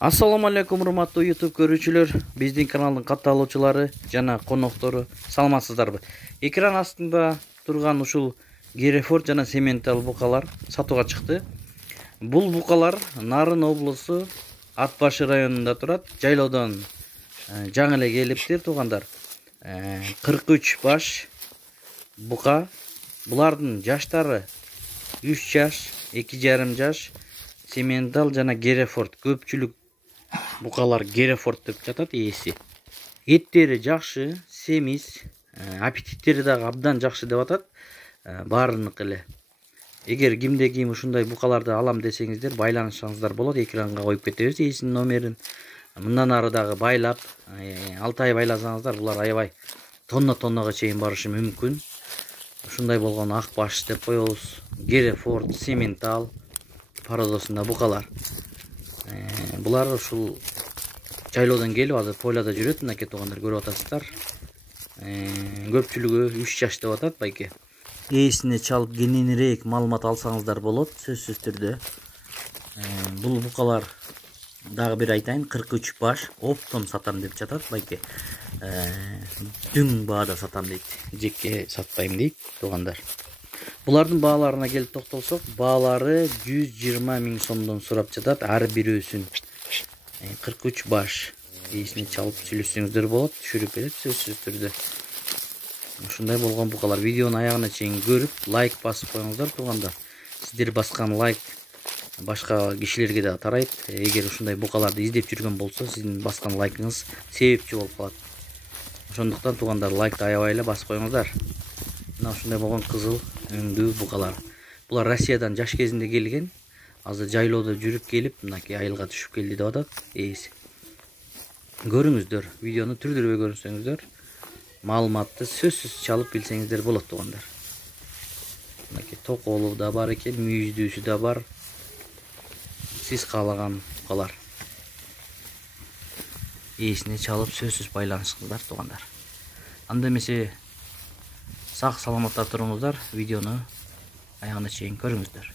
Assalamu alaikum урматтуу YouTube көрүүчүлөр, биздин каналдын катталуучулары жана коноктору, саламатсыздарбы? Экран астында турган ушул Герефорд жана Сементал букалар сатууга чыкты. Бул букалар Нарын облусу Ат башы районунда турат. Жайлоодон жаңы эле келиптир туугандар. 43 баш бука. Булардын жаштары 3 жаш, 2,5 жаш. Сементал жана Герефорд. Көпчүлүк букалар Герефорд деп жатат ээси. Эттери жакшы, семиз, аппетиттери дагы абдан жакшы деп атат. Баарыныкы эле. Эгер кимде ким ушундай букаларды алам десеңиздер, байланышсаңыздар болот. Экранга коюп кетебиз ээсинин номерин. Мындан ары дагы байлап, 6 ай байласаңыздар, булар аябай тоннага чейин барышы мүмкүн. Ушундай болгон ак баш деп коебуз. Герефорд, Сементал пародосунда букалар. Булар ушул жайлоодон келип, азыр поляда жүрөт, мынакей туугандар көрүп атасыздар. Көпчүлүгү 3 жаш деп атат байке. Ээсине чалып кененирээк маалымат алсаңыздар болот, сөзсүз түрдө. Бул букалар дагы бир айтайын, 43 баш оптом сатам деп жатат байке. Дүң баада сатам дейт, жеке сатпайм дейт туугандар. Булардын бааларына келип токтолсок, баалары 120 000 сомдон сурап жатат ар бирөөсүн. 43 баш. Ээсине чалып сүйлөшсөңүздөр болот, түшүрүп берет сөзсүз түрдө. Ушундай болгон букалар. Видеонун аягына чейин көрүп, лайк басып коюңуздар туугандар. Сиздер баскан лайк башка кишилерге да тарайт. Эгер ушундай букаларды издеп жүргөн болсо, сиздин баскан лайкыңыз себепчи болуп калат. Ошондуктан туугандар, лайкты аябай эле басып коюңуздар. Мына ушундай болгон кызыл өңдүү букалар. Булар Россиядан жаш кезинде келген. Азыр жайлоодо жүрүп келип, мынакей айылга түшүп келди деп атат ээси. Көрүңүздөр, видеону түрдүрбөй көрсөңүздөр, маалыматты сөзсүз чалып билсеңиздер болот туугандар. Мынакей токолу да бар экен, мүйүздүүсү да бар. Сиз каалаган букалар. Ээсине чалып сөзсүз байланышыңыздар туугандар. Анда эмесе сак саламатта туруңуздар, видеону аягына чейин көрүңүздөр.